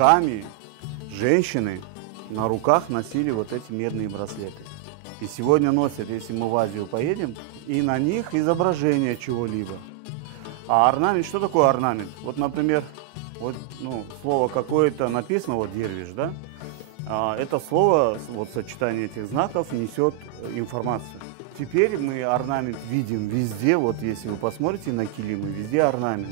веками женщины на руках носили вот эти медные браслеты. И сегодня носят, если мы в Азию поедем, и на них изображение чего-либо. А орнамент, что такое орнамент? Вот, например, вот, слово какое-то написано, вот дервиш, да? Это слово, вот сочетание этих знаков несет информацию. Теперь мы орнамент видим везде, вот если вы посмотрите на килимы, везде орнамент.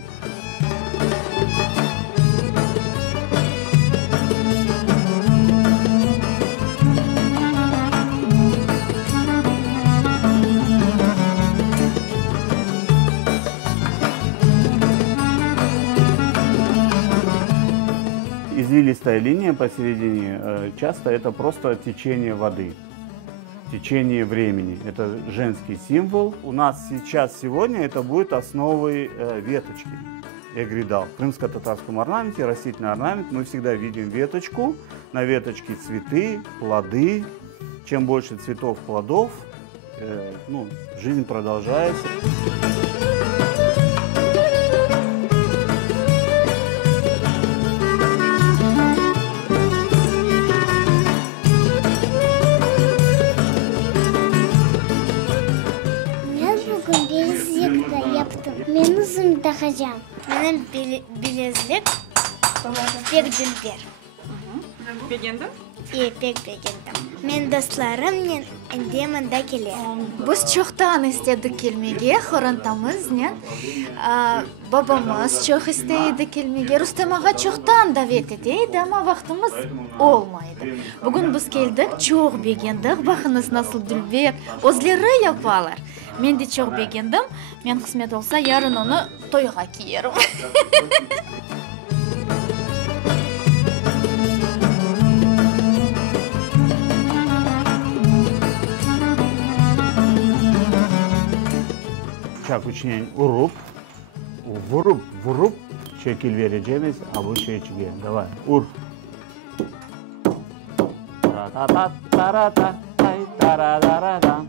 Извилистая линия посередине, часто это просто течение воды, течение времени. Это женский символ. У нас сегодня это будет основой веточки. Эгридал. В крымско-татарском орнаменте, растительный орнамент, мы всегда видим веточку, на веточке цветы, плоды. Чем больше цветов, плодов, жизнь продолжается. Мен өзім тағажам. Менің білезлік бек-дүлдер. Бегенді? Бек-бегенді. Мен достарым әнде мында келе. Біз чоқтан істедік келмеге, хорантамыз, не? Бабамыз чоқ істейді келмеге, Рустамаға чоқтан давет етейді, ама вақтымыз олмайды. Бүгін біз келдік, чоқ бегендік, бақыныз насыл дүлбек, өзлері япалар. Мен де чоқ бегендім, мен қызмет олса, ярын оны тойға киерім. Çak üçüne vurup şekil vereceğimiz bu şeyciye. Давай, ur. Ta ta ta ta ta ta ta ta ta ta ta.